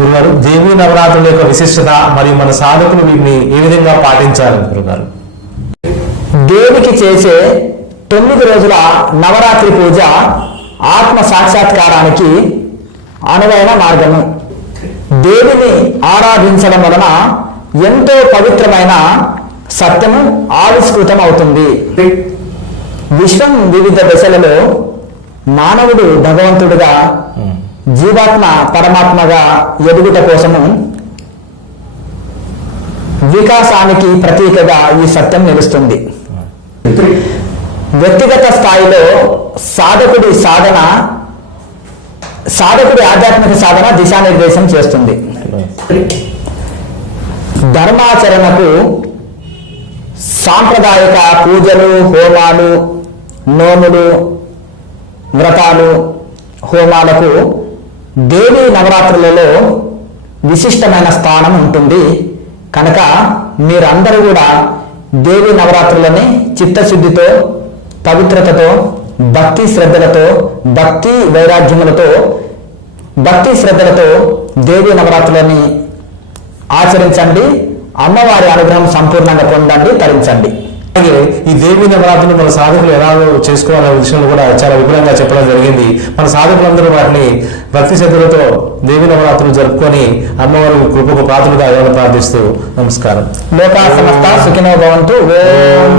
గురుగారు దేవీ నవరాత్రుల యొక్క విశిష్టత మరియు మన సాధకులు వీటిని ఏ విధంగా పాటించాలి గురుగారు? దేవునికి చేసే తొమ్మిది రోజుల నవరాత్రి పూజ ఆత్మ సాక్షాత్కారానికి అనువైన మార్గము. దేవిని ఆరాధించడం వలన ఎంతో పవిత్రమైన సత్యము ఆవిష్కృతం అవుతుంది. విశ్వం వివిధ దశలలో మానవుడు భగవంతుడిగా జీవాత్మ పరమాత్మగా ఎదుగుట కోసము వికాసానికి ప్రతీకగా ఈ సత్యం నిలుస్తుంది. వ్యక్తిగత స్థాయిలో సాధకుడి సాధన సాధకుడి ఆధ్యాత్మిక సాధన దిశానిర్దేశం చేస్తుంది. ధర్మాచరణకు సాంప్రదాయక పూజలు హోమాలు నోములు వ్రతాలు హోమాలకు దేవీ నవరాత్రులలో విశిష్టమైన స్థానం ఉంటుంది. కనుక మీరందరూ కూడా దేవీ నవరాత్రులని చిత్తశుద్ధితో పవిత్రతతో భక్తి శ్రద్ధలతో భక్తి వైరాగ్యములతో భక్తి శ్రద్ధలతో దేవీ నవరాత్రులని ఆచరించండి. అమ్మవారి అనుగ్రహం సంపూర్ణంగా పొందండి తరించండి. అలాగే ఈ దేవి నవరాత్రులు మన సాధకులు ఎలా చేసుకోవాలనే విషయంలో కూడా చాలా విపులంగా చెప్పడం జరిగింది. మన సాధకులందరూ వాటిని భక్తి శ్రద్ధలతో దేవి నవరాత్రులు జరుపుకొని అమ్మవారి కృపకు పాత్రలుగా అయ్యాలని ప్రార్థిస్తూ నమస్కారం. లోకా సమస్త సుఖినో భవంతు. ఓం